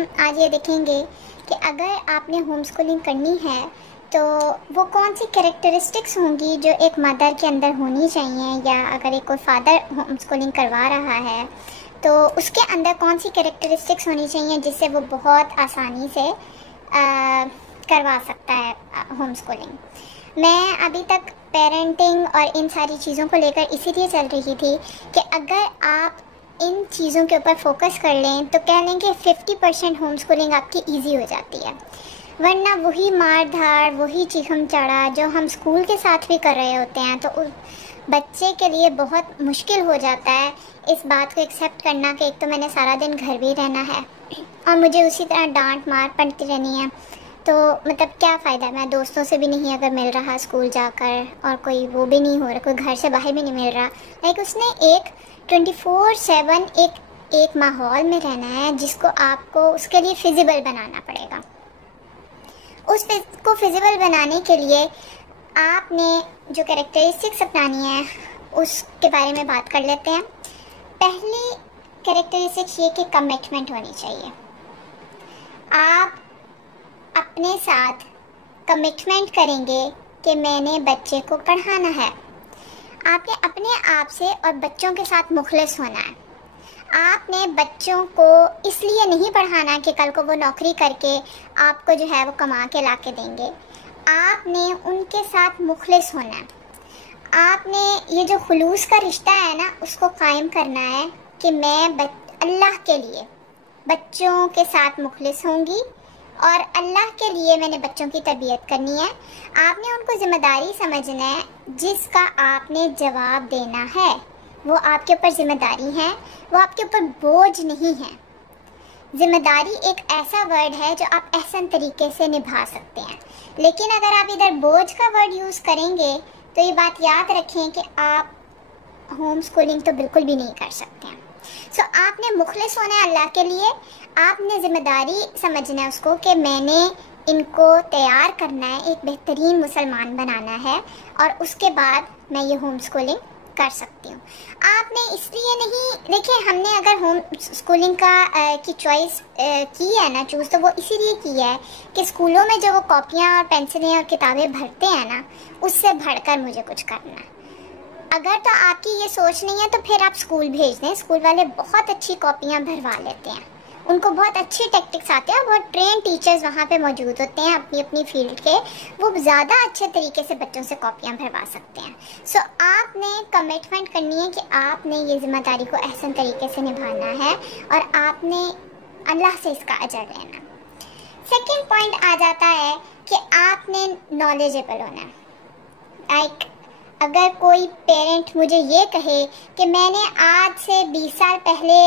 हम आज ये देखेंगे कि अगर आपने होम स्कूलिंग करनी है तो वो कौन सी कैरेक्टरिस्टिक्स होंगी जो एक मदर के अंदर होनी चाहिए, या अगर एक कोई फादर होम स्कूलिंग करवा रहा है तो उसके अंदर कौन सी कैरेक्टरिस्टिक्स होनी चाहिए जिससे वो बहुत आसानी से करवा सकता है होम स्कूलिंग। मैं अभी तक पेरेंटिंग और इन सारी चीज़ों को लेकर इसीलिए चल रही थी कि अगर आप इन चीज़ों के ऊपर फोकस कर लें तो कह लें कि 50% होम स्कूलिंग आपकी इजी हो जाती है, वरना वही मार धाड़, वही चीखम चढ़ा जो हम स्कूल के साथ भी कर रहे होते हैं तो उस बच्चे के लिए बहुत मुश्किल हो जाता है इस बात को एक्सेप्ट करना कि एक तो मैंने सारा दिन घर भी रहना है और मुझे उसी तरह डांट मार पड़ती रहनी है, तो मतलब क्या फ़ायदा। मैं दोस्तों से भी नहीं अगर मिल रहा स्कूल जाकर, और कोई वो भी नहीं हो रहा, कोई घर से बाहर भी नहीं मिल रहा। लाइक उसने एक 24/7 एक माहौल में रहना है जिसको आपको उसके लिए फिजिबल बनाना पड़ेगा। को फिजिबल बनाने के लिए आपने जो कैरेक्टरिस्टिक्स अपनानी है उसके बारे में बात कर लेते हैं। पहली कैरेक्टरिस्टिक्स ये कि कमिटमेंट होनी चाहिए। आप अपने साथ कमिटमेंट करेंगे कि मैंने बच्चे को पढ़ाना है। आपने अपने आप से और बच्चों के साथ मुखलिस होना है। आपने बच्चों को इसलिए नहीं पढ़ाना कि कल को वो नौकरी करके आपको जो है वो कमा के ला के देंगे। आपने उनके साथ मुखलिस होना है। आपने ये जो खुलूस का रिश्ता है ना उसको कायम करना है कि मैं अल्लाह के लिए बच्चों के साथ मुखलिस होंगी और अल्लाह के लिए मैंने बच्चों की तरबियत करनी है। आपने उनको जिम्मेदारी समझना है जिसका आपने जवाब देना है। वो आपके ऊपर जिम्मेदारी है, वो आपके ऊपर बोझ नहीं है। जिम्मेदारी एक ऐसा वर्ड है जो आप एहसन तरीके से निभा सकते हैं, लेकिन अगर आप इधर बोझ का वर्ड यूज़ करेंगे तो ये बात याद रखें कि आप होम स्कूलिंग तो बिल्कुल भी नहीं कर सकते हैं। सो आपने मुखलिस होना है अल्लाह के लिए। आपने जिम्मेदारी समझना है उसको कि मैंने इनको तैयार करना है, एक बेहतरीन मुसलमान बनाना है, और उसके बाद मैं ये होम स्कूलिंग कर सकती हूँ। आपने इसलिए नहीं, देखिए हमने अगर होम स्कूलिंग की चॉइस की है ना, चूज़, तो वो इसीलिए की है कि स्कूलों में जो वो कॉपियाँ और पेंसिलें और किताबें भरते हैं ना, उससे बढ़कर मुझे कुछ करना है। अगर तो आपकी ये सोच नहीं है तो फिर आप स्कूल भेज दें। स्कूल वाले बहुत अच्छी कॉपियाँ भरवा लेते हैं, उनको बहुत अच्छी टेक्टिक्स आते हैं, बहुत ट्रेन टीचर्स वहाँ पे मौजूद होते हैं अपनी अपनी फील्ड के, वो ज़्यादा अच्छे तरीके से बच्चों से कॉपियाँ भरवा सकते हैं। सो आपने कमिटमेंट करनी है कि आपने ये जिम्मेदारी को एहसन तरीके से निभाना है और आपने अल्लाह से इसका अजर लेना। सेकेंड पॉइंट आ जाता है कि आपने नॉलेजेबल होना है। लाइक अगर कोई पेरेंट मुझे ये कहे कि मैंने आज से 20 साल पहले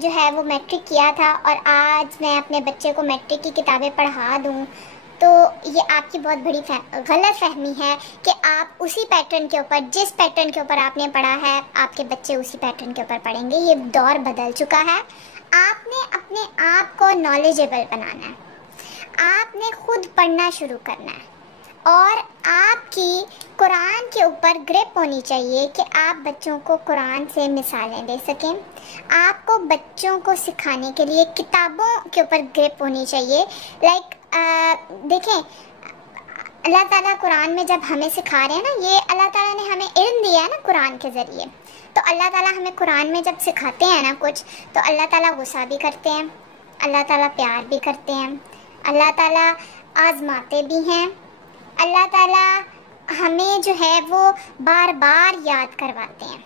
जो है वो मैट्रिक किया था और आज मैं अपने बच्चे को मैट्रिक की किताबें पढ़ा दूँ, तो ये आपकी बहुत बड़ी गलत फहमी है कि आप उसी पैटर्न के ऊपर, जिस पैटर्न के ऊपर आपने पढ़ा है, आपके बच्चे उसी पैटर्न के ऊपर पढ़ेंगे। ये दौर बदल चुका है। आपने अपने आप को नॉलेजेबल बनाना है। आपने खुद पढ़ना शुरू करना है और आपकी कुरान के ऊपर ग्रिप होनी चाहिए कि आप बच्चों को कुरान से मिसालें दे सकें। आपको बच्चों को सिखाने के लिए किताबों के ऊपर ग्रिप होनी चाहिए। लाइक देखें, अल्लाह ताला कुरान में जब हमें सिखा रहे हैं ना, ये अल्लाह ताला ने हमें इल्म दिया है ना कुरान के ज़रिए, तो अल्लाह ताला हमें कुरान में जब सिखाते हैं ना कुछ, तो अल्लाह ताला गुस्सा भी करते हैं, अल्लाह ताला प्यार भी करते हैं, अल्लाह ताला आजमाते भी हैं, अल्लाह ताला हमें जो है वो बार बार याद करवाते हैं,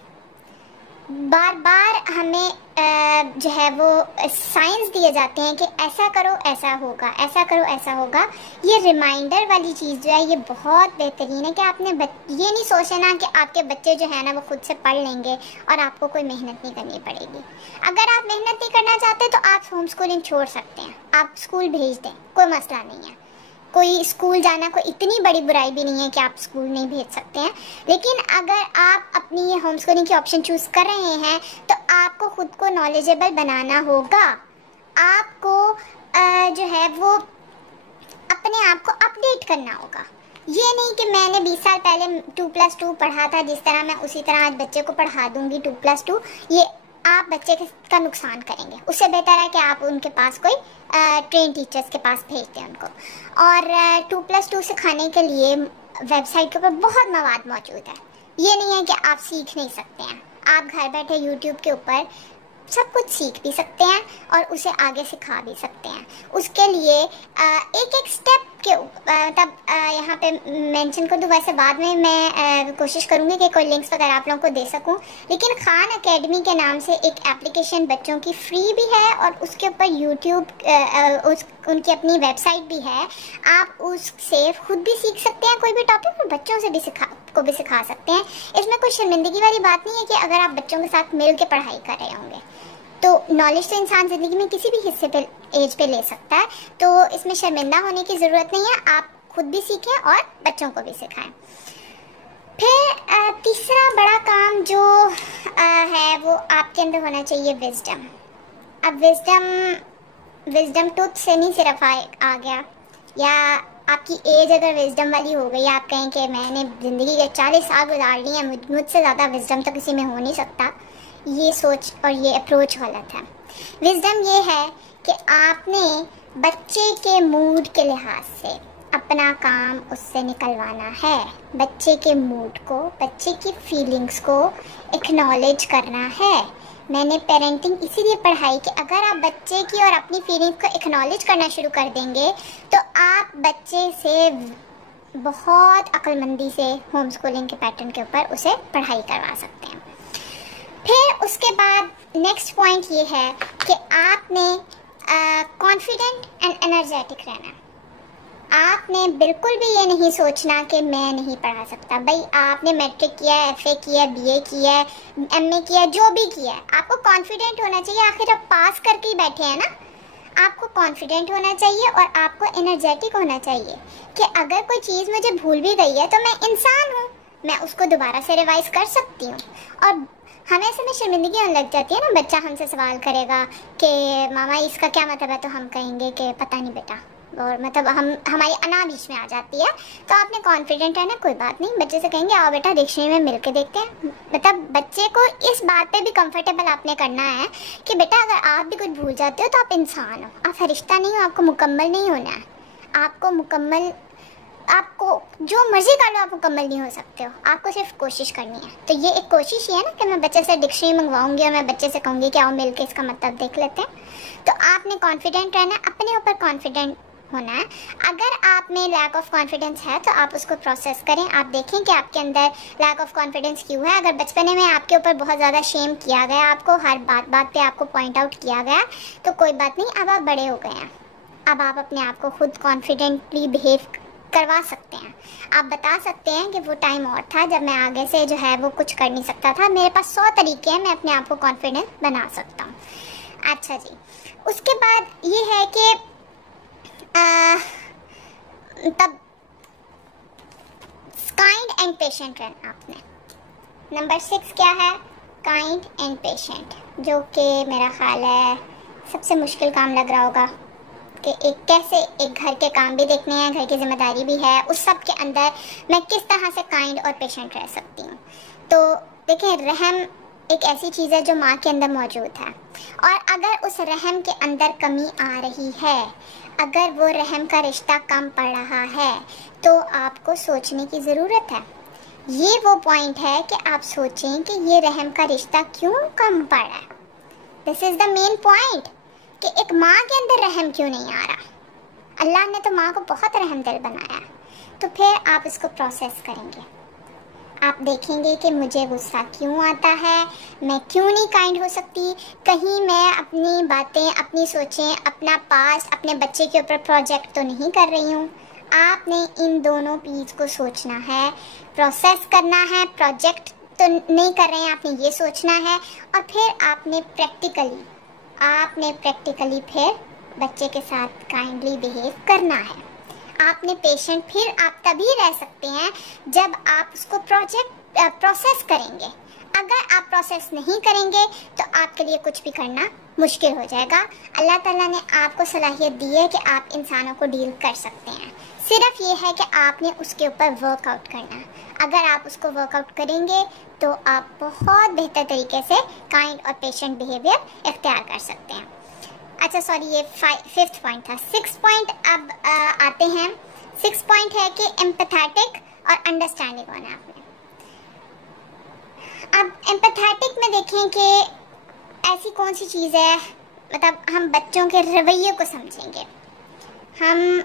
बार बार हमें जो है वो साइंस दिए जाते हैं कि ऐसा करो ऐसा होगा, ऐसा करो ऐसा होगा। ये रिमाइंडर वाली चीज़ जो है ये बहुत बेहतरीन है कि आपने ये नहीं सोचना कि आपके बच्चे जो है ना वो खुद से पढ़ लेंगे और आपको कोई मेहनत नहीं करनी पड़ेगी। अगर आप मेहनत नहीं करना चाहते तो आप होम स्कूलिंग छोड़ सकते हैं, आप स्कूल भेज दें, कोई मसला नहीं है। कोई स्कूल जाना कोई इतनी बड़ी बुराई भी नहीं है कि आप स्कूल नहीं भेज सकते हैं। लेकिन अगर आप अपनी ये होम स्कूलिंग की ऑप्शन चूज़ कर रहे हैं तो आपको खुद को नॉलेजेबल बनाना होगा। आपको जो है वो अपने आप को अपडेट करना होगा। ये नहीं कि मैंने 20 साल पहले 2+2 पढ़ा था, जिस तरह मैं उसी तरह आज बच्चे को पढ़ा दूंगी 2+2। ये आप बच्चे का नुकसान करेंगे। उससे बेहतर है कि आप उनके पास कोई ट्रेन टीचर्स के पास भेज दें उनको। और 2+2 सिखाने के लिए वेबसाइट के ऊपर बहुत मवाद मौजूद है। ये नहीं है कि आप सीख नहीं सकते हैं, आप घर बैठे यूट्यूब के ऊपर सब कुछ सीख भी सकते हैं और उसे आगे सिखा भी सकते हैं। उसके लिए एक एक स्टेप के तब यहाँ पे मेंशन कर दूँ। वैसे बाद में मैं कोशिश करूँगी कि कोई लिंक्स वगैरह आप लोगों को दे सकूँ। लेकिन खान एकेडमी के नाम से एक एप्लीकेशन बच्चों की फ्री भी है और उसके ऊपर यूट्यूब उनकी अपनी वेबसाइट भी है। आप उससे खुद भी सीख सकते हैं कोई भी टॉपिक और बच्चों से भी सिखा सकते हैं। इसमें कोई शर्मिंदगी वाली बात नहीं है कि अगर आप बच्चों के साथ मिल के पढ़ाई कर रहे होंगे तो नॉलेज तो इंसान ज़िंदगी में किसी भी हिस्से पे एज पे ले सकता है। तो इसमें शर्मिंदा होने की ज़रूरत नहीं है, आप खुद भी सीखें और बच्चों को भी सिखाएं। फिर तीसरा बड़ा काम जो है वो आपके अंदर होना चाहिए विजडम। अब विजडम टूथ से नहीं सिर्फ आ गया, या आपकी एज अगर विजडम वाली हो गई, आप कहें कि मैंने ज़िंदगी के 40 साल गुजार लिए हैं, मुझसे ज़्यादा विजडम तो किसी में हो नहीं सकता, ये सोच और ये अप्रोच गलत है। विजडम ये है कि आपने बच्चे के मूड के लिहाज से अपना काम उससे निकलवाना है। बच्चे के मूड को, बच्चे की फीलिंग्स को एक्नॉलेज करना है। मैंने पेरेंटिंग इसीलिए पढ़ाई कि अगर आप बच्चे की और अपनी फीलिंग्स को एक्नॉलेज करना शुरू कर देंगे तो आप बच्चे से बहुत अक्लमंदी से होम स्कूलिंग के पैटर्न के ऊपर उसे पढ़ाई करवा सकते हैं। फिर उसके बाद नेक्स्ट पॉइंट ये है कि आपने कॉन्फिडेंट एंड एनर्जेटिक रहना। आपने बिल्कुल भी ये नहीं सोचना कि मैं नहीं पढ़ा सकता। भाई आपने मैट्रिक किया है, FA किया है, BA किया है, MA किया है, जो भी किया है, आपको कॉन्फिडेंट होना चाहिए। आखिर आप पास करके ही बैठे हैं ना, आपको कॉन्फिडेंट होना चाहिए और आपको एनर्जेटिक होना चाहिए कि अगर कोई चीज़ मुझे भूल भी गई है तो मैं इंसान हूँ, मैं उसको दोबारा से रिवाइज कर सकती हूँ। और हमें ऐसे में शर्मिंदगी होने लग जाती है ना, बच्चा हमसे सवाल करेगा कि मामा इसका क्या मतलब है, तो हम कहेंगे कि पता नहीं बेटा, और मतलब हमारी अना बीच में आ जाती है। तो आपने कॉन्फिडेंट है ना, कोई बात नहीं, बच्चे से कहेंगे आओ बेटा डिक्शनरी में मिल के देखते हैं। मतलब बच्चे को इस बात पे भी कंफर्टेबल आपने करना है कि बेटा अगर आप भी कुछ भूल जाते हो तो आप इंसान हो, आप फरिश्ता नहीं हो, आपको मुकम्मल नहीं होना है। आपको जो मर्जी कर लो, आप मुकम्मल नहीं हो सकते हो, आपको सिर्फ कोशिश करनी है। तो ये एक कोशिश ही है ना कि मैं बच्चे से डिक्शनरी मंगवाऊंगी और मैं बच्चे से कहूँगी कि आओ मिल के इसका मतलब देख लेते हैं। तो आपने कॉन्फिडेंट रहना है, अपने ऊपर कॉन्फिडेंट होना है। अगर आप में लैक ऑफ कॉन्फिडेंस है तो आप उसको प्रोसेस करें, आप देखें कि आपके अंदर लैक ऑफ कॉन्फिडेंस क्यों है। अगर बचपने में आपके ऊपर बहुत ज़्यादा शेम किया गया, आपको हर बात पे आपको पॉइंट आउट किया गया, तो कोई बात नहीं, अब आप बड़े हो गए हैं, अब आप अपने आप को खुद कॉन्फिडेंटली बिहेव करवा सकते हैं। आप बता सकते हैं कि वो टाइम और था जब मैं आगे से जो है वो कुछ कर नहीं सकता था, मेरे पास 100 तरीके हैं, मैं अपने आप को कॉन्फिडेंट बना सकता हूँ। अच्छा जी, उसके बाद ये है कि तब काइंड एंड पेशेंट रहना आपने। नंबर 6 क्या है? काइंड एंड पेशेंट, जो कि मेरा ख्याल है सबसे मुश्किल काम लग रहा होगा कि कैसे एक घर के काम भी देखने हैं, घर की जिम्मेदारी भी है, उस सब के अंदर मैं किस तरह से काइंड और पेशेंट रह सकती हूँ। तो देखिए, रहम एक ऐसी चीज़ है जो माँ के अंदर मौजूद है, और अगर उस रहम के अंदर कमी आ रही है, अगर वो रहम का रिश्ता कम पड़ रहा है, तो आपको सोचने की ज़रूरत है। ये वो पॉइंट है कि आप सोचें कि ये रहम का रिश्ता क्यों कम पड़ रहा है। This is the main point कि एक माँ के अंदर रहम क्यों नहीं आ रहा। अल्लाह ने तो माँ को बहुत रहम दिल बनाया है। तो फिर आप इसको प्रोसेस करेंगे, आप देखेंगे कि मुझे गुस्सा क्यों आता है, मैं क्यों नहीं काइंड हो सकती, कहीं मैं अपनी बातें, अपनी सोचें, अपना पास्ट, अपने बच्चे के ऊपर प्रोजेक्ट तो नहीं कर रही हूँ। आपने इन दोनों पीस को सोचना है, प्रोसेस करना है, प्रोजेक्ट तो नहीं कर रहे हैं, आपने ये सोचना है, और फिर आपने प्रैक्टिकली फिर बच्चे के साथ काइंडली बिहेव करना है। आपने पेशेंट फिर आप तभी रह सकते हैं जब आप उसको प्रोसेस करेंगे। अगर आप प्रोसेस नहीं करेंगे तो आपके लिए कुछ भी करना मुश्किल हो जाएगा। अल्लाह ताला ने आपको सलाहियत दी है कि आप इंसानों को डील कर सकते हैं, सिर्फ ये है कि आपने उसके ऊपर वर्कआउट करना है। अगर आप उसको वर्कआउट करेंगे तो आप बहुत बेहतर तरीके से काइंड और पेशेंट बिहेवियर इख्तियार कर सकते हैं। अच्छा सॉरी, ये 5th पॉइंट था। 6th पॉइंट अब आते हैं। 6th पॉइंट है कि एम्पैथेटिक और अंडरस्टैंडिंग होना आपने। अब एम्पैथेटिक में देखें कि ऐसी कौन सी चीज़ है, मतलब हम बच्चों के रवैये को समझेंगे। हम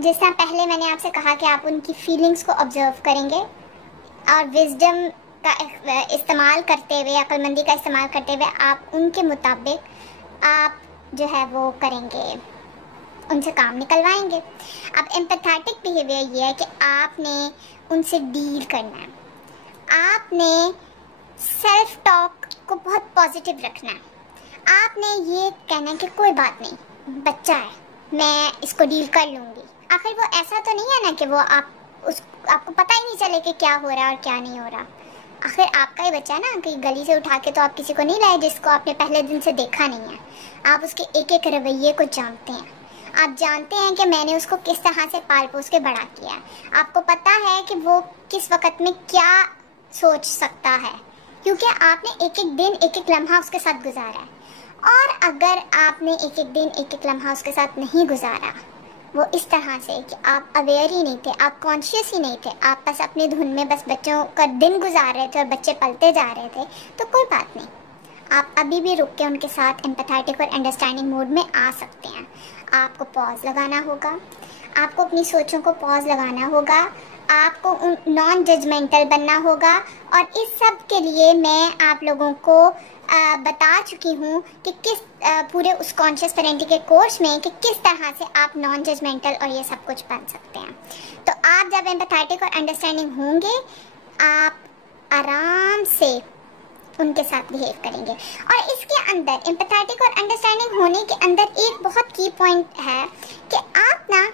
जिस तरह पहले मैंने आपसे कहा कि आप उनकी फीलिंग्स को ऑब्जर्व करेंगे और विजडम का इस्तेमाल करते हुए, अक्लमंदी का इस्तेमाल करते हुए आप उनके मुताबिक आप जो है वो करेंगे, उनसे काम निकलवाएंगे। अब एम्पैथेटिक बिहेवियर ये है कि आपने उनसे डील करना है, आपने सेल्फ टॉक को बहुत पॉजिटिव रखना है, आपने ये कहना है कि कोई बात नहीं, बच्चा है, मैं इसको डील कर लूँगी। आखिर वो ऐसा तो नहीं है ना कि वो आपको पता ही नहीं चले कि क्या हो रहा है और क्या नहीं हो रहा। आखिर आपका ही बच्चा है ना, कि गली से उठा के तो आप किसी को नहीं लाए जिसको आपने पहले दिन से देखा नहीं है। आप उसके एक एक रवैये को जानते हैं, आप जानते हैं कि मैंने उसको किस तरह से पाल पोस के बड़ा किया है। आपको पता है कि वो किस वक्त में क्या सोच सकता है, क्योंकि आपने एक एक दिन एक एक लम्हा उसके साथ गुजारा है। और अगर आपने एक एक दिन एक एक लम्हा उसके साथ नहीं गुजारा, वो इस तरह से कि आप अवेयर ही नहीं थे, आप कॉन्शियस ही नहीं थे, आप बस अपनी धुन में बस बच्चों का दिन गुजार रहे थे और बच्चे पलते जा रहे थे, तो कोई बात नहीं, आप अभी भी रुक के उनके साथ एम्पैथेटिक और अंडरस्टैंडिंग मोड में आ सकते हैं। आपको पॉज लगाना होगा, आपको अपनी सोचों को पॉज लगाना होगा, आपको नॉन जजमेंटल बनना होगा। और इस सब के लिए मैं आप लोगों को बता चुकी हूँ कि किस पूरे उस कॉन्शियस पेरेंटिंग के कोर्स में कि किस तरह से आप नॉन जजमेंटल और ये सब कुछ बन सकते हैं। तो आप जब एम्पैथेटिक और अंडरस्टैंडिंग होंगे, आप आराम से उनके साथ बिहेव करेंगे। और इसके अंदर एम्पैथेटिक और अंडरस्टैंडिंग होने के अंदर एक बहुत की पॉइंट है कि आप ना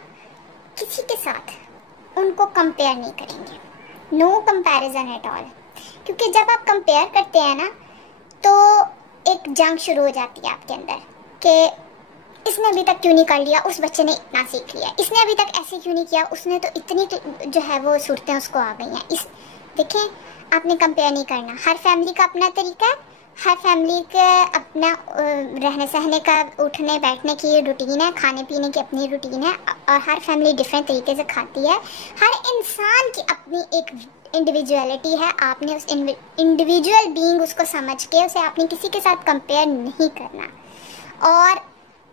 किसी के साथ उनको कंपेयर नहीं करेंगे, नो कंपैरिजन एट ऑल। क्योंकि जब आप कंपेयर करते हैं ना, तो एक जंग शुरू हो जाती है आपके अंदर कि इसने अभी तक क्यों नहीं कर लिया, उस बच्चे ने इतना सीख लिया, इसने अभी तक ऐसे क्यों नहीं किया, उसने तो इतनी जो है वो सूरतें उसको आ गई हैं। देखें, आपने कंपेयर नहीं करना। हर फैमिली का अपना तरीका है, हर फैमिली का अपना रहने सहने का, उठने बैठने की रूटीन है, खाने पीने की अपनी रूटीन है, और हर फैमिली डिफरेंट तरीके से खाती है। हर इंसान की अपनी एक इंडिविजुअलिटी है। आपने उस इंडिविजुअल बीइंग उसको समझ के उसे आपने किसी के साथ कंपेयर नहीं करना। और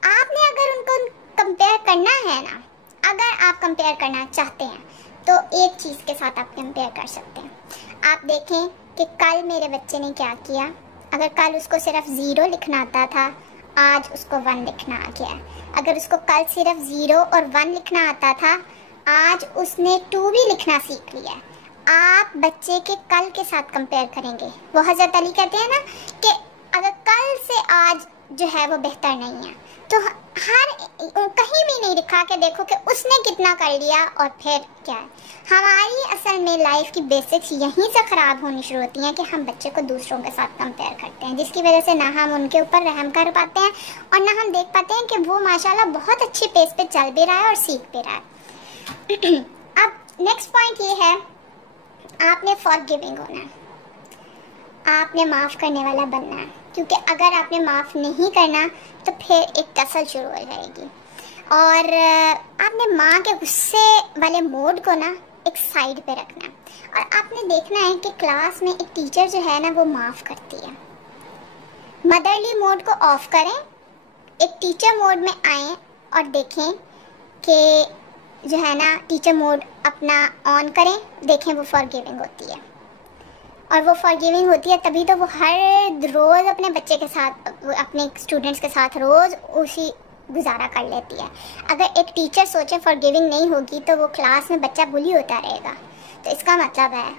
आपने अगर उनको कंपेयर करना है ना, अगर आप कंपेयर करना चाहते हैं, तो एक चीज़ के साथ आप कंपेयर कर सकते हैं। आप देखें कि कल मेरे बच्चे ने क्या किया। अगर कल उसको सिर्फ 0 लिखना आता था, आज उसको 1 लिखना आ गया। अगर उसको कल सिर्फ 0 और 1 लिखना आता था, आज उसने 2 भी लिखना सीख लिया। आप बच्चे के कल के साथ कंपेयर करेंगे। वो हज़रत अली कहते हैं ना कि अगर कल से आज जो है वो बेहतर नहीं है, तो कहीं भी नहीं लिखा के देखो कि उसने कितना कर लिया और फिर क्या है। हमारी असल में लाइफ की बेसिक्स यहीं से ख़राब होनी शुरू होती हैं कि हम बच्चे को दूसरों के साथ कंपेयर करते हैं, जिसकी वजह से ना हम उनके ऊपर रहम कर पाते हैं और ना हम देख पाते हैं कि वो माशाल्लाह बहुत अच्छी पेस पे चल भी रहा है और सीख भी रहा है। अब नेक्स्ट पॉइंट ये है, आपने फॉरगिविंग होना है, आपने माफ़ करने वाला बनना है। क्योंकि अगर आपने माफ़ नहीं करना तो फिर एक टसल शुरू हो जाएगी। और आपने माँ के गुस्से वाले मोड को ना एक साइड पे रखना है। और आपने देखना है कि क्लास में एक टीचर जो है ना वो माफ़ करती है। मदरली मोड को ऑफ करें, एक टीचर मोड में आएँ और देखें कि जो है ना टीचर मोड अपना ऑन करें, देखें वो फॉरगिविंग होती है। और वो फॉरगिविंग होती है तभी तो वो हर रोज़ अपने बच्चे के साथ, अपने स्टूडेंट्स के साथ रोज़ उसी गुजारा कर लेती है। अगर एक टीचर सोचे फॉरगिविंग नहीं होगी तो वो क्लास में बच्चा बुली होता रहेगा, तो इसका मतलब है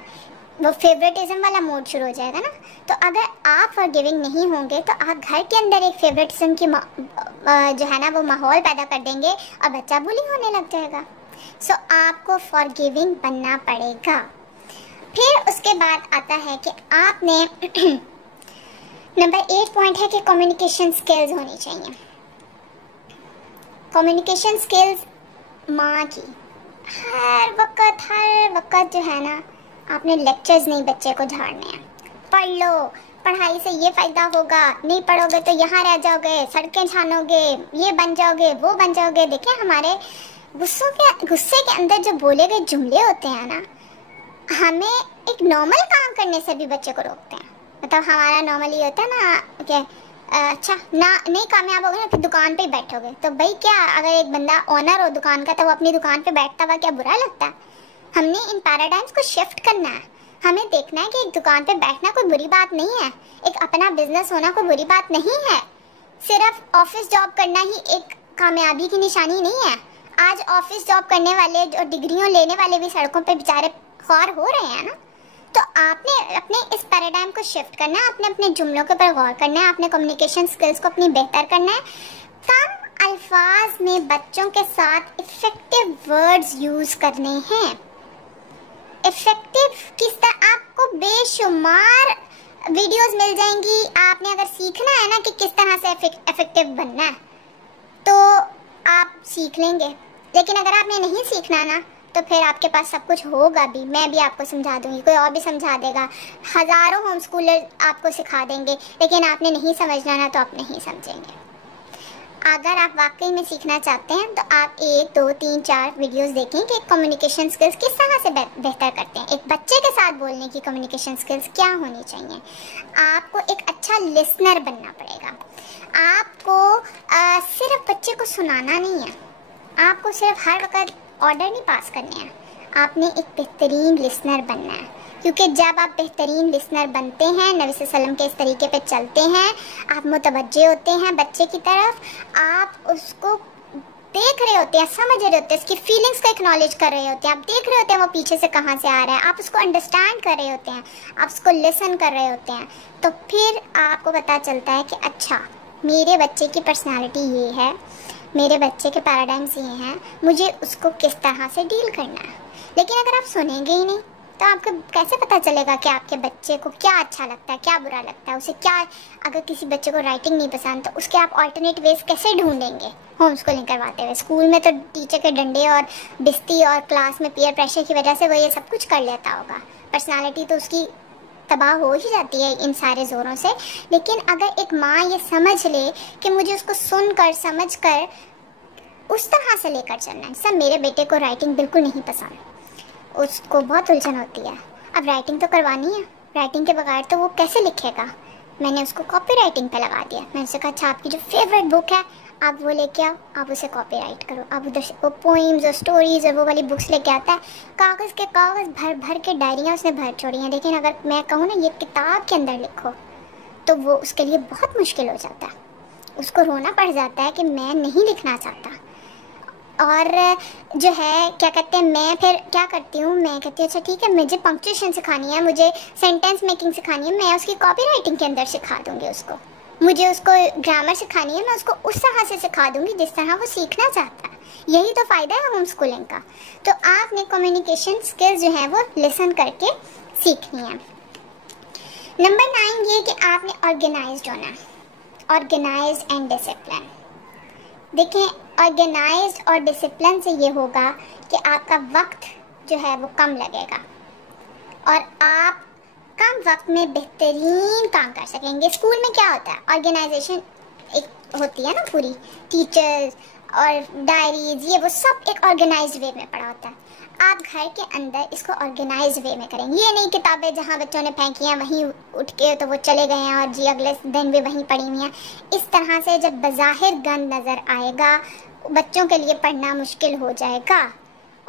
वो फेवरेटिज्म वाला मोड शुरू हो जाएगा ना। तो अगर आप फॉरगिविंग नहीं होंगे तो आप घर के अंदर एक फेवरेटिज्म की जो है ना वो माहौल पैदा कर देंगे और बच्चा बुली होने लग जाएगा। सो आपको फॉरगिविंग बनना पड़ेगा। फिर उसके बाद आता है कि आपने नंबर 8 पॉइंट है कि कम्युनिकेशन स्किल्स होनी चाहिए। कम्युनिकेशन स्किल्स माँ की हर वक्त जो है ना आपने लेक्चर्स नहीं बच्चे को झाड़ने हैं। पढ़ लो, पढ़ाई से ये फ़ायदा होगा, नहीं पढ़ोगे तो यहाँ रह जाओगे, सड़कें छानोगे, ये बन जाओगे, वो बन जाओगे। देखिए हमारे गुस्से के अंदर जो बोले गए जुमले होते हैं ना, हमें एक नॉर्मल काम करने से भी बच्चे को रोकते हैं। मतलब हमारा नॉर्मली होता है ना कि अच्छा ना नहीं कामयाब होगे ना फिर दुकान पे ही बैठोगे। तो भाई क्या अगर एक बंदा ओनर हो दुकान का तो वो अपनी दुकान पे बैठता हुआ क्या बुरा लगता है? हमने इन पैराडाइम्स को शिफ्ट करना है। हमें देखना है कि एक दुकान पे बैठना कोई बुरी बात नहीं है, एक अपना बिजनेस होना कोई बुरी बात नहीं है। सिर्फ ऑफिस जॉब करना ही एक कामयाबी की निशानी नहीं है। आज ऑफिस जॉब करने वाले और डिग्रियों लेने वाले भी सड़कों पे बेचारे ख्वार हो रहे हैं ना। तो आपने अपने इस पैराडाइम को शिफ्ट करना है, आपने अपने जुमलों के ऊपर गौर करना है, आपने कम्युनिकेशन स्किल्स को अपनी बेहतर करना है। कम अल्फाज में बच्चों के साथ इफेक्टिव वर्ड्स यूज करने हैं। इफेक्टिव किस तरह, आपको बेशुमार वीडियोस मिल जाएंगी। आपने अगर सीखना है ना कि किस तरह से इफेक्टिव बनना है तो आप सीख लेंगे। लेकिन अगर आपने नहीं सीखना ना तो फिर आपके पास सब कुछ होगा भी, मैं भी आपको समझा दूंगी, कोई और भी समझा देगा, हज़ारों होम स्कूलर आपको सिखा देंगे, लेकिन आपने नहीं समझना ना तो आप नहीं समझेंगे। अगर आप वाकई में सीखना चाहते हैं तो आप 1, 2, 3, 4 वीडियोस देखें कि कम्युनिकेशन स्किल्स किस तरह से बेहतर करते हैं। एक बच्चे के साथ बोलने की कम्युनिकेशन स्किल्स क्या होनी चाहिए। आपको एक अच्छा लिसनर बनना पड़ेगा। आपको सिर्फ बच्चे को सुनाना नहीं है, आपको सिर्फ हर वक्त ऑर्डर नहीं पास करने हैं, आपने एक बेहतरीन लिसनर बनना है। क्योंकि जब आप बेहतरीन लिसनर बनते हैं, नबी सल्लल्लाहु अलैहि वसल्लम के इस तरीके पे चलते हैं, आप मुतवज्जे होते हैं बच्चे की तरफ, आप उसको देख रहे होते हैं, समझ रहे होते हैं, उसकी फीलिंग्स को एक्नॉलेज कर रहे होते हैं, आप देख रहे होते हैं वो पीछे से कहाँ से आ रहा है, आप उसको अंडरस्टैंड कर रहे होते हैं, आप उसको लिसन कर रहे होते हैं, तो फिर आपको पता चलता है कि अच्छा मेरे बच्चे की पर्सनैलिटी ये है, मेरे बच्चे के पैराडाइम्स ये हैं, मुझे उसको किस तरह से डील करना है। लेकिन अगर आप सुनेंगे ही नहीं तो आपको कैसे पता चलेगा कि आपके बच्चे को क्या अच्छा लगता है, क्या बुरा लगता है, उसे क्या, अगर किसी बच्चे को राइटिंग नहीं पसंद तो उसके आप ऑल्टरनेट वेज कैसे ढूंढेंगे होम स्कूलिंग करवाते हुए। स्कूल में तो टीचर के डंडे और बिस्ती और क्लास में पीयर प्रेशर की वजह से वो ये सब कुछ कर लेता होगा, पर्सनालिटी तो उसकी तबाह हो ही जाती है इन सारे ज़ोरों से। लेकिन अगर एक माँ ये समझ ले कि मुझे उसको सुनकर समझ कर उस तरह से लेकर चलना है। सब मेरे बेटे को राइटिंग बिल्कुल नहीं पसंद, उसको बहुत उलझन होती है, अब राइटिंग तो करवानी है, राइटिंग के बगैर तो वो कैसे लिखेगा। मैंने उसको कॉपी राइटिंग पे लगा दिया। मैंने उससे कहा अच्छा आपकी जो फेवरेट बुक है आप वो लेके आओ, आप उसे कॉपी राइट करो। अब उधर से वो पोइम्स और स्टोरीज और वो वाली बुक्स लेके आता है, कागज़ के कागज़ भर भर के डायरियाँ उसने भर छोड़ी हैं। लेकिन अगर मैं कहूँ ना ये किताब के अंदर लिखो तो वो उसके लिए बहुत मुश्किल हो जाता है, उसको रोना पड़ जाता है कि मैं नहीं लिखना चाहता। और जो है क्या कहते हैं, मैं फिर क्या करती हूँ, मैं कहती हूँ अच्छा ठीक है मुझे पंक्चुएशन सिखानी है, मुझे सेंटेंस मेकिंग सिखानी है, मैं उसकी कॉपी राइटिंग के अंदर सिखा दूँगी उसको। मुझे उसको ग्रामर सिखानी है, मैं उसको उस तरह से सिखा दूँगी जिस तरह वो सीखना चाहता है। यही तो फ़ायदा है होम स्कूलिंग का। तो आपने कम्युनिकेशन स्किल्स जो है वो लिसन करके सीखनी है। नंबर 9 ये कि आपने ऑर्गेनाइज्ड होना है, ऑर्गेनाइज्ड एंड डिसिप्लिन। देखें ऑर्गेनाइज्ड और डिसिप्लिन से ये होगा कि आपका वक्त जो है वो कम लगेगा और आप कम वक्त में बेहतरीन काम कर सकेंगे। स्कूल में क्या होता है, ऑर्गेनाइजेशन एक होती है ना पूरी, टीचर्स और डायरीज ये वो सब एक ऑर्गेनाइज्ड वे में पड़ा होता है। आप घर के अंदर इसको ऑर्गेनाइज्ड वे में करेंगे। ये नहीं किताबें जहाँ बच्चों ने फेंकी हैं वहीं उठ के तो वो चले गए हैं और जी अगले दिन भी वहीं पड़ी हुई हैं। इस तरह से जब बज़ाहिर गंद नज़र आएगा बच्चों के लिए पढ़ना मुश्किल हो जाएगा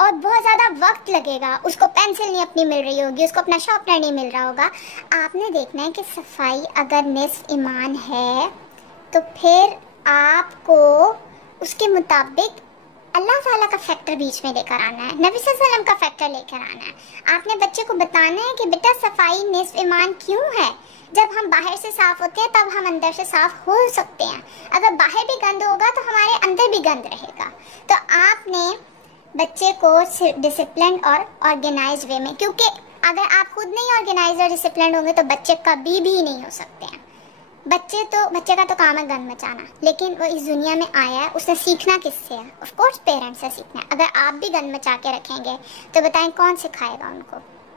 और बहुत ज़्यादा वक्त लगेगा। उसको पेंसिल नहीं अपनी मिल रही होगी, उसको अपना शार्पनर नहीं मिल रहा होगा। आपने देखना है कि सफाई अगर निस्फ ईमान है तो फिर आपको उसके मुताबिक अल्लाह ताला का फैक्टर बीच में लेकर आना है, नबी सल्लल्लाहु अलैहि वसल्लम का फैक्टर लेकर आना है। आपने बच्चे को बताना है कि बेटा सफाई निस्फ ईमान क्यों है। जब हम बाहर से साफ होते हैं तब हम अंदर से साफ हो सकते हैं। अगर बाहर भी गंद होगा तो हमारे अंदर भी गंद रहेगा। तो आपने बच्चे को डिसिप्लिन और ऑर्गेनाइज वे में, क्योंकि अगर आप खुद नहीं ऑर्गेनाइज और डिसिप्लिन होंगे तो बच्चे कभी भी नहीं हो सकते हैं। बच्चे का तो काम है गंद मचाना, लेकिन वो इस दुनिया में आया है, उसने सीखना किससे है? ऑफ कोर्स पेरेंट्स से सीखना है। अगर आप भी गंद मचा के रखेंगे तो बताएं कौन सिखाएगा उनको?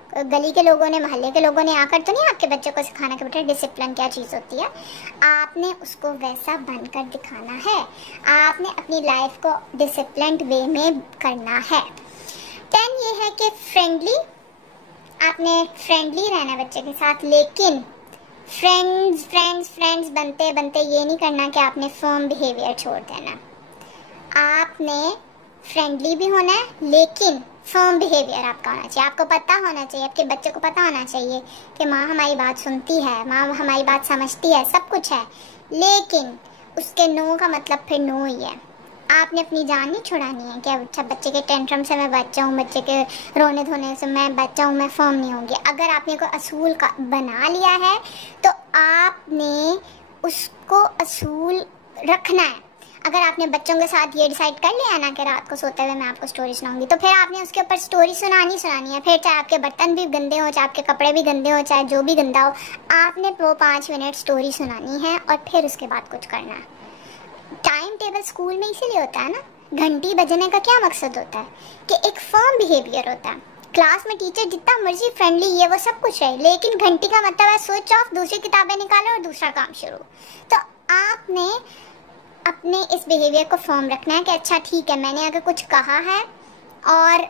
गली के लोगों ने, मोहल्ले के लोगों ने आकर तो नहीं आपके बच्चे को सिखाना कि बेटा डिसिप्लिन क्या चीज़ होती है। आपने उसको वैसा बनकर दिखाना है, आपने अपनी लाइफ को डिसिप्लिन्ड वे में करना है। 10 ये है कि फ्रेंडली, आपने फ्रेंडली रहना बच्चे के साथ, लेकिन फ्रेंड्स बनते बनते ये नहीं करना कि आपने फर्म बिहेवियर छोड़ देना। आपने फ्रेंडली भी होना है, लेकिन फर्म बिहेवियर आपका होना चाहिए। आपको पता होना चाहिए, आपके बच्चे को पता होना चाहिए कि माँ हमारी बात सुनती है, माँ हमारी बात समझती है, सब कुछ है, लेकिन उसके नो का मतलब फिर नो ही है। आपने अपनी जान नहीं छुड़ानी है कि अच्छा बच्चे के टेंट्रम से मैं बच जाऊँ, बच्चे के रोने धोने से मैं बच जाऊँ, मैं फर्म नहीं होंगी। अगर आपने कोई असूल का बना लिया है तो आपने उसको असूल रखना है। अगर आपने बच्चों के साथ ये डिसाइड कर लिया ना कि रात को सोते हुए मैं आपको स्टोरी सुनाऊंगी, तो फिर आपने उसके ऊपर स्टोरी सुनानी है। फिर चाहे आपके बर्तन भी गंदे हो, चाहे आपके कपड़े भी गंदे हो, चाहे जो भी गंदा हो, आपने वो 5 मिनट स्टोरी सुनानी है और फिर उसके बाद कुछ करना है। टाइम टेबल स्कूल में इसीलिए होता है ना, घंटी बजने का क्या मकसद होता है कि एक फर्म बिहेवियर होता है। क्लास में टीचर जितना मर्जी फ्रेंडली ये वो सब कुछ है, लेकिन घंटी का मतलब है स्विच ऑफ, दूसरी किताबें निकालो और दूसरा काम शुरू। तो आपने अपने इस बिहेवियर को फर्म रखना है कि अच्छा ठीक है, मैंने अगर कुछ कहा है और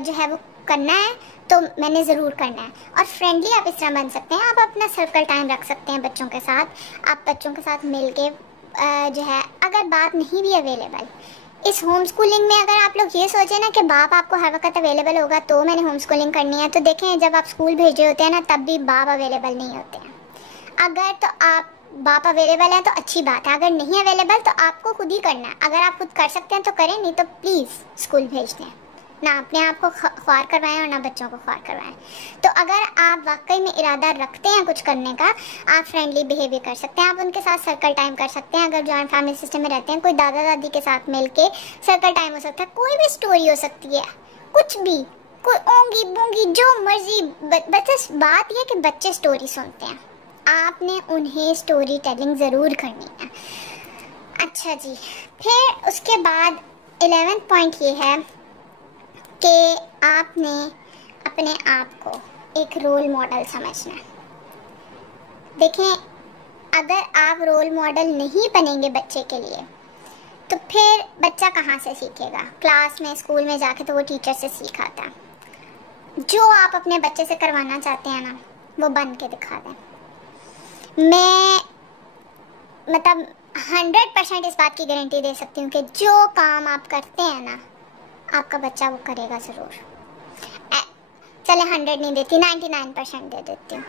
जो है वो करना है तो मैंने ज़रूर करना है। और फ्रेंडली आप इस तरह बन सकते हैं, आप अपना सर्कल टाइम रख सकते हैं बच्चों के साथ। आप बच्चों के साथ मिल के जो है, अगर बाप नहीं भी अवेलेबल, इस होम स्कूलिंग में अगर आप लोग ये सोचें ना कि बाप आपको हर वक्त अवेलेबल होगा तो मैंने होम स्कूलिंग करनी है, तो देखें जब आप स्कूल भेजे होते हैं ना तब भी बाप अवेलेबल नहीं होते हैं। अगर तो आप बाप अवेलेबल है तो अच्छी बात है, अगर नहीं अवेलेबल तो आपको खुद ही करना है। अगर आप खुद कर सकते हैं तो करें, नहीं तो प्लीज़ स्कूल भेज दें, ना अपने आप को ख्वार करवाएं और ना बच्चों को ख्वार करवाएं। तो अगर आप वाकई में इरादा रखते हैं कुछ करने का, आप फ्रेंडली बिहेवियर कर सकते हैं, आप उनके साथ सर्कल टाइम कर सकते हैं। अगर जॉइंट फैमिली सिस्टम में रहते हैं, कोई दादा दादी के साथ मिल के सर्कल टाइम हो सकता है, कोई भी स्टोरी हो सकती है, कुछ भी, कोई ओंगी बोंगी जो मर्जी, बस बात यह कि बच्चे स्टोरी सुनते हैं, आपने उन्हें स्टोरी टेलिंग ज़रूर करनी है। अच्छा जी, फिर उसके बाद 11वां पॉइंट ये है कि आपने अपने आप को एक रोल मॉडल समझना। देखें, अगर आप रोल मॉडल नहीं बनेंगे बच्चे के लिए तो फिर बच्चा कहाँ से सीखेगा? क्लास में, स्कूल में जाके तो वो टीचर से सीख आता। जो आप अपने बच्चे से करवाना चाहते हैं ना, वो बन के दिखा दें। मैं मतलब 100% इस बात की गारंटी दे सकती हूँ कि जो काम आप करते हैं ना, आपका बच्चा वो करेगा ज़रूर। चले 100 नहीं देती, 99% दे देती हूँ।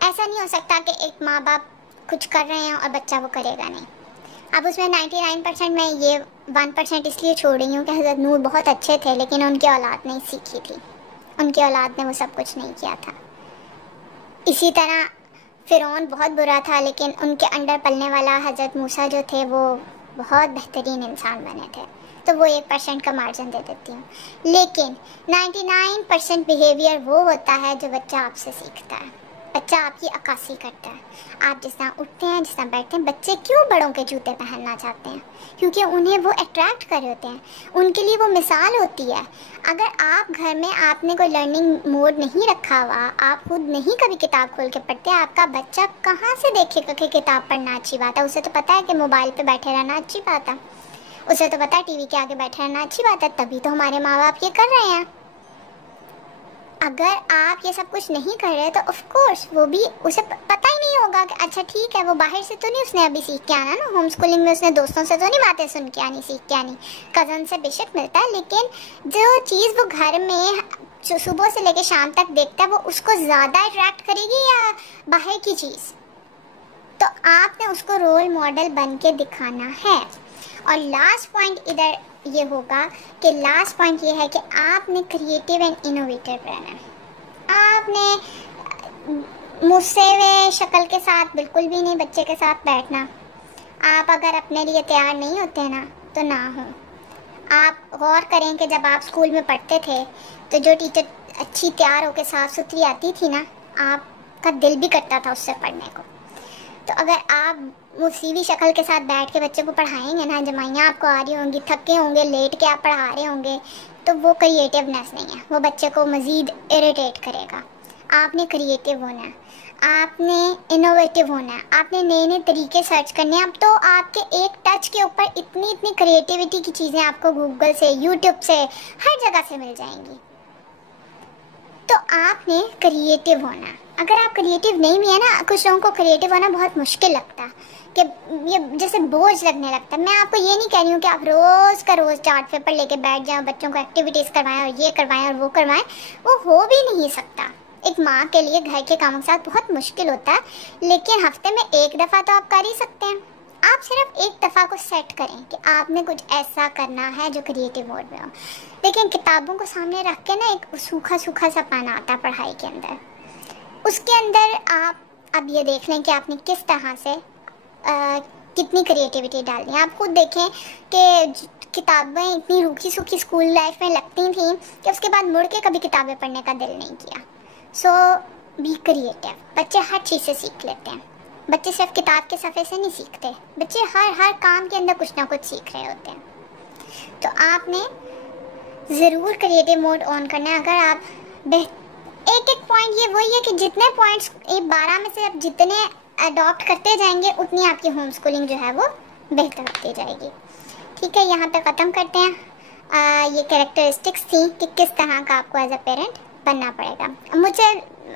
ऐसा नहीं हो सकता कि एक माँ बाप कुछ कर रहे हैं और बच्चा वो करेगा नहीं। अब उसमें 99% मैं ये 1% इसलिए छोड़ रही हूँ कि हज़रत नूर बहुत अच्छे थे, लेकिन उनकी औलाद नहीं सीखी थी, उनकी औलाद ने वो सब कुछ नहीं किया था। इसी तरह फ़िरौन बहुत बुरा था, लेकिन उनके अंडर पलने वाला हज़रत मूसा जो थे वो बहुत बेहतरीन इंसान बने थे। तो वो 1% का मार्जिन दे देती हूँ, लेकिन 99% बिहेवियर वो होता है जो बच्चा आपसे सीखता है। बच्चा आपकी अक्कासी करता है। आप जिस तरह उठते हैं, जिस तरह बैठते हैं। बच्चे क्यों बड़ों के जूते पहनना चाहते हैं? क्योंकि उन्हें वो अट्रैक्ट कर रहे होते हैं, उनके लिए वो मिसाल होती है। अगर आप घर में आपने कोई लर्निंग मोड नहीं रखा हुआ, आप खुद नहीं कभी किताब खोल के पढ़ते, आपका बच्चा कहाँ से देखेगा कि किताब पढ़ना अच्छी बात है? उसे तो पता है कि मोबाइल पे बैठे रहना अच्छी बात है, उसे तो पता है टीवी के आगे बैठे रहना अच्छी बात है। तभी तो हमारे माँ बाप ये कर रहे हैं। अगर आप ये सब कुछ नहीं कर रहे तो ऑफ कोर्स वो भी, उसे पता ही नहीं होगा कि अच्छा ठीक है, वो बाहर से तो नहीं उसने अभी सीख के आना ना, होम स्कूलिंग में उसने दोस्तों से तो नहीं बातें सुन के आनी, सीख के आनी। कज़न से बेशक मिलता है, लेकिन जो चीज़ वो घर में जो सुबह से लेकर शाम तक देखता है वो उसको ज़्यादा अट्रैक्ट करेगी या बाहर की चीज़? तो आपने उसको रोल मॉडल बन के दिखाना है। और लास्ट पॉइंट इधर ये होगा कि लास्ट पॉइंट ये है कि आपने क्रिएटिव एंड इनोवेटिव रहना है। आपने मुझसे वे शक्ल के साथ बिल्कुल भी नहीं बच्चे के साथ बैठना। आप अगर अपने लिए तैयार नहीं होते ना तो ना हो। आप गौर करें कि जब आप स्कूल में पढ़ते थे तो जो टीचर अच्छी तैयार होकर साफ़ सुथरी आती थी ना, आपका दिल भी करता था उससे पढ़ने को। तो अगर आप उसी भी शक्ल के साथ बैठ के बच्चे को पढ़ाएंगे ना, जमाइयाँ आपको आ रही होंगी, थके होंगे, लेट के आप पढ़ा रहे होंगे, तो वो क्रिएटिवनेस नहीं है, वो बच्चे को मज़ीद इरिटेट करेगा। आपने क्रिएटिव होना है, आपने इनोवेटिव होना है, आपने नए नए तरीके सर्च करने हैं। अब तो आपके एक टच के ऊपर इतनी इतनी क्रिएटिविटी की चीज़ें आपको गूगल से, यूट्यूब से, हर जगह से मिल जाएंगी। तो आपने क्रिएटिव होना है। अगर आप क्रिएटिव नहीं भी है ना, कुछ लोगों को क्रिएटिव होना बहुत मुश्किल लगता है कि ये जैसे बोझ लगने लगता है। मैं आपको ये नहीं कह रही हूँ कि आप रोज़ का रोज़ चार्ट पेपर लेके बैठ जाएं, बच्चों को एक्टिविटीज़ करवाएं और ये करवाएं और वो करवाएं, वो हो भी नहीं सकता। एक माँ के लिए घर के कामों के साथ बहुत मुश्किल होता है, लेकिन हफ्ते में एक दफ़ा तो आप कर ही सकते हैं। आप सिर्फ एक दफ़ा को सेट करें कि आपने कुछ ऐसा करना है जो क्रिएटिव मोड में हो। लेकिन किताबों को सामने रख के ना एक सूखा सूखा सा पाना आता है पढ़ाई के अंदर, उसके अंदर आप अब ये देख लें कि आपने किस तरह से कितनी क्रिएटिविटी डालनी है। आप खुद देखें कि किताबें इतनी रूखी सूखी स्कूल लाइफ में लगती थी कि उसके बाद मुड़ के कभी किताबें पढ़ने का दिल नहीं किया। सो बी क्रिएटिव। बच्चे हर चीज़ से सीख लेते हैं। बच्चे सिर्फ किताब के सफ़े से नहीं सीखते, बच्चे हर काम के अंदर कुछ ना कुछ सीख रहे होते हैं। तो आपने ज़रूर क्रिएटिव मोड ऑन करना है। अगर आप एक पॉइंट ये वही है कि जितने पॉइंट्स 12 में से आप जितने अडॉप्ट करते जाएंगे, उतनी आपकी होम स्कूलिंग जो है वो बेहतर होती जाएगी। ठीक है, यहाँ पे ख़त्म करते हैं। ये कैरेक्टरिस्टिक्स थी कि किस तरह का आपको एज अ पेरेंट बनना पड़ेगा। मुझे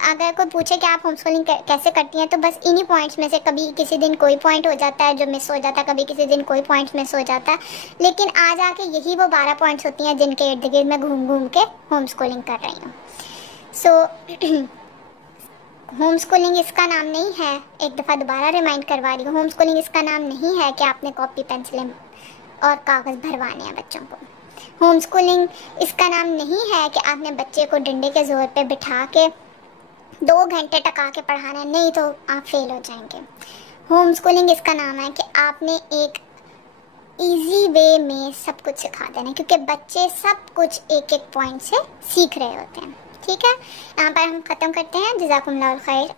अगर कोई पूछे कि आप होम स्कूलिंग कैसे करती हैं, तो बस इन्हीं पॉइंट्स में से कभी किसी दिन कोई पॉइंट हो जाता है जो मिस हो जाता है, कभी किसी दिन कोई पॉइंट मिस हो जाता है, लेकिन आज आके यही वो 12 पॉइंट्स होती हैं जिनके इर्द गिर्द मैं घूम घूम के होम स्कूलिंग कर रही हूँ। सो होम स्कूलिंग इसका नाम नहीं है, एक दफ़ा दोबारा रिमाइंड करवा रही हूँ, होम स्कूलिंग इसका नाम नहीं है कि आपने कॉपी पेंसिलें और कागज़ भरवाने हैं बच्चों को। होम स्कूलिंग इसका नाम नहीं है कि आपने बच्चे को डंडे के ज़ोर पे बिठा के 2 घंटे टका के पढ़ाना है, नहीं तो आप फेल हो जाएंगे। होम स्कूलिंग इसका नाम है कि आपने एक इजी वे में सब कुछ सिखा देना है, क्योंकि बच्चे सब कुछ एक एक पॉइंट से सीख रहे होते हैं। ठीक है, यहाँ पर हम ख़त्म करते हैं। जज़ाकुमुल्लाह खैर।